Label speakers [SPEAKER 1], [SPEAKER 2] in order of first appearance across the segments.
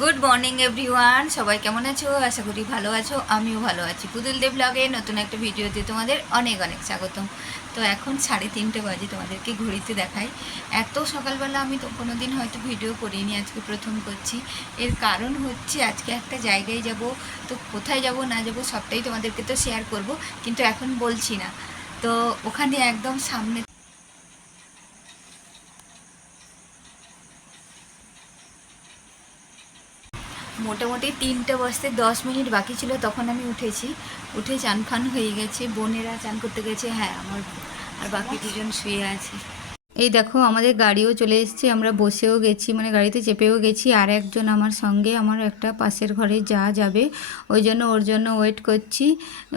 [SPEAKER 1] Good morning everyone সবাই কেমন আছো? আশা করি ভালো আছো। আমিও ভালো আছি। পুতুল দেব ব্লগে নতুন একটা ভিডিওতে তোমাদের অনেক অনেক স্বাগতম। তো এখন সাড়ে তিনটে বাজে তোমাদেরকে ঘড়িতে দেখাই। এত সকালবেলা আমি তো কোনো দিন হয়তো ভিডিও করিনি, আজকে প্রথম করছি। এর কারণ হচ্ছে আজকে একটা জায়গায় যাব। তো কোথায় যাব, না যাব, সবটাই তোমাদেরকে তো শেয়ার করব। কিন্তু এখন বলছি না। তো ওখানে একদম সামনে মোটামুটি তিনটে বসতে দশ মিনিট বাকি ছিল, তখন আমি উঠেছি। উঠে চান ফান হয়ে গেছে, বোনেরা চান করতে গেছে হ্যাঁ আমার আর বাকি দুজন শুয়ে আছে। এই দেখো, আমাদের গাড়িও চলে এসেছে, আমরা বসেও গেছি মানে গাড়িতে চেপেও গেছি, আর একজন আমার সঙ্গে আমার একটা পাশের ঘরে যা যাবে, ওই জন্য ওর জন্য ওয়েট করছি,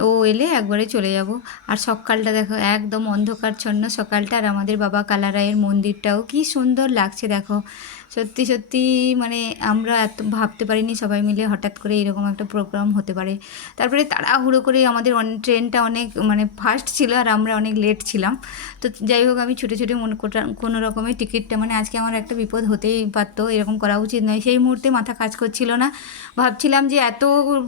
[SPEAKER 1] ও এলে একবারে চলে যাব। আর সকালটা দেখো, একদম অন্ধকারচ্ছন্ন সকালটা, আর আমাদের বাবা কালারায়ের মন্দিরটাও কি সুন্দর লাগছে, দেখো। সত্যি সত্যি মানে আমরা এত ভাবতে পারিনি সবাই মিলে হঠাৎ করে এরকম একটা প্রোগ্রাম হতে পারে। তারপরে তাড়াহুড়ো করে আমাদের অন- ট্রেনটা অনেক মানে ফার্স্ট ছিল আর আমরা অনেক লেট ছিলাম। তো যাই হোক, আমি ছুটে ছুটে মনে কোনো রকমের টিকিটটা মানে আজকে আমার একটা বিপদ হতেই পারতো, এরকম করা উচিত নয়। সেই মুহূর্তে মাথা কাজ করছিল না। ভাবছিলাম যে এত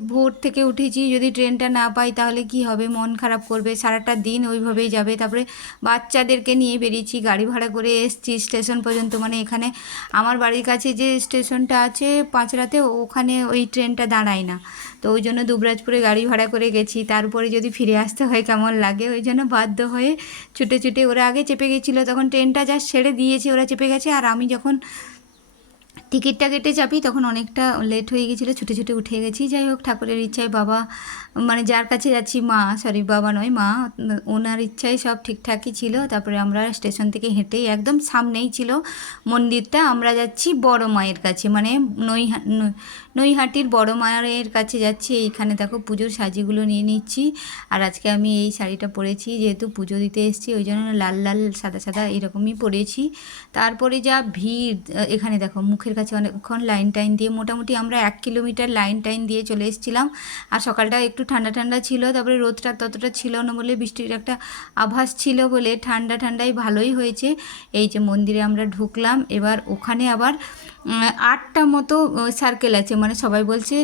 [SPEAKER 1] ভোর থেকে উঠেছি, যদি ট্রেনটা না পাই তাহলে কি হবে? মন খারাপ করবে, সারাটা দিন ওইভাবেই যাবে। তারপরে বাচ্চাদেরকে নিয়ে বেরিয়েছি, গাড়ি ভাড়া করে এসছি, স্টেশন পর্যন্ত মানে এখানে। আমার বাড়ির কাছে যে স্টেশনটা আছে পাঁচরাতে, ওখানে ওই ট্রেনটা দাঁড়ায় না। তো ওই জন্য দুবরাজপুরে গাড়ি ভাড়া করে গেছি। তারপরে যদি ফিরে আসতে হয়, কেমন লাগে? ওই জন্য বাধ্য হয়ে ছুটে ছুটে ওরা আগে চেপে গেছিল। তখন ট্রেনটা যা ছেড়ে দিয়েছে, ওরা চেপে গেছে। আর আমি যখন টিকিটটা কেটে চাপি তখন অনেকটা লেট হয়ে গেছিল, ছুটে ছুটে উঠে গেছি। যাই হোক, ঠাকুরের ইচ্ছায় বাবা মানে যার কাছে যাচ্ছি, মা সরি বাবা নয়, মা, ওনার ইচ্ছায় সব ঠিকঠাকই ছিল। তারপরে আমরা স্টেশন থেকে হেঁটেই একদম সামনেই ছিল মন্দিরটা। আমরা যাচ্ছি বড় মায়ের কাছে মানে নৈহা নৈহাটির বড় মায়ের কাছে যাচ্ছি। এইখানে দেখো পুজোর সাজিগুলো নিয়ে নিচ্ছি। আর আজকে আমি এই শাড়িটা পরেছি, যেহেতু পুজো দিতে এসেছি, ওই জন্য লাল লাল, সাদা সাদা এরকমই পরেছি। তারপরে যা ভিড়, এখানে দেখো মুখের কাছে অনেকক্ষণ লাইন টাইন দিয়ে মোটামুটি আমরা এক কিলোমিটার লাইন টাইন দিয়ে চলে এসেছিলাম। আর সকালটা একটু ঠান্ডা ঠান্ডা ছিল, তারপরে রোদটা ততটা ছিল না বলে বৃষ্টির একটা আভাস ছিল বলে ঠান্ডা ঠান্ডাই ভালোই হয়েছে। এই যে মন্দিরে আমরা ঢুকলাম, এবার ওখানে আবার আটটা মতো সার্কেল আছে। মানে সবাই বলছে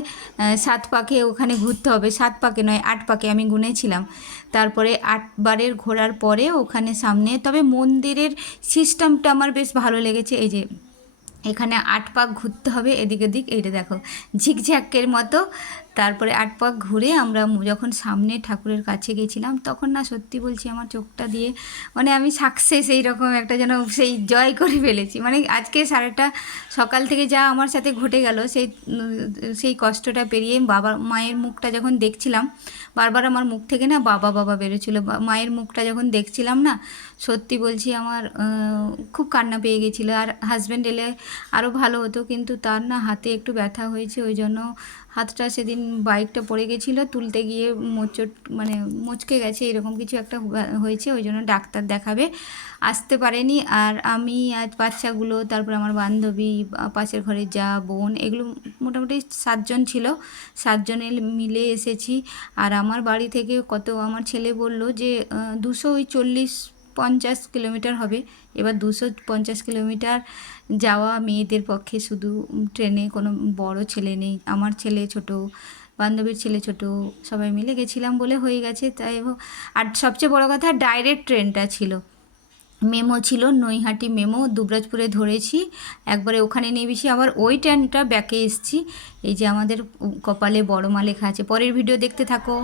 [SPEAKER 1] সাত পাকে ওখানে ঘুরতে হবে। সাত পাকে নয়, আট পাকে আমি গুনেছিলাম। তারপরে আটবারের ঘোরার পরে ওখানে সামনে, তবে মন্দিরের সিস্টেমটা আমার বেশ ভালো লেগেছে। এই যে এখানে আট পাক ঘুরতে হবে এদিক এদিক এইটা দেখো ঝিকঝ্যাকের মতো তারপরে আট পাক ঘুরে আমরা যখন সামনে ঠাকুরের কাছে গেছিলাম, তখন না সত্যি বলছি আমার চোখটা দিয়ে মানে আমি সাকসেস এই রকম একটা যেন সেই জয় করে ফেলেছি। মানে আজকে সারাটা সকাল থেকে যা আমার সাথে ঘটে গেল, সেই সেই কষ্টটা পেরিয়ে বাবা মায়ের মুখটা যখন দেখছিলাম, বারবার আমার মুখ থেকে না বাবা বাবা বেরোছিল মায়ের মুখটা যখন দেখছিলাম না, সত্যি বলছি আমার খুব কান্না পেয়ে গেছিল। আর হাজব্যান্ড এলে আরও ভালো হতো, কিন্তু তার না হাতে একটু ব্যথা হয়েছে, ওই জন্য হাতটা সেদিন বাইকটা পড়ে গেছিল, তুলতে গিয়ে মোচট মানে মুচকে গেছে, এরকম কিছু একটা হয়েছে, ওই জন্য ডাক্তার দেখাবে। আসতে পারেনি, আর আমি আজ বাচ্চাগুলো, তারপর আমার বান্ধবী, পাশের ঘরে যা বোন, এগুলো মোটামুটি সাতজন ছিল, সাতজনে মিলে এসেছি। আর আমার বাড়ি থেকে কত, আমার ছেলে বলল যে দুশো ওই চল্লিশ পঞ্চাশ কিলোমিটার হবে। এবার দুশো পঞ্চাশ কিলোমিটার যাওয়া মেয়েদের পক্ষে শুধু ট্রেনে কোনো বড় ছেলে নেই। আমার ছেলে ছোট, বান্ধবীর ছেলে ছোট, সবাই মিলে গেছিলাম বলে হয়ে গেছে। তাই আর সবচেয়ে বড় কথা ডাইরেক্ট ট্রেনটা ছিল। মেমো ছিল, নৈহাটি মেমো, দুবরাজপুরে ধরেছি। একবারে ওখানে বেশি আবার ওই ট্রেনটা ব্যাকে এসছি। এই যে আমাদের কপালে বড় মা লেখা আছে, পরের ভিডিও দেখতে থাকো।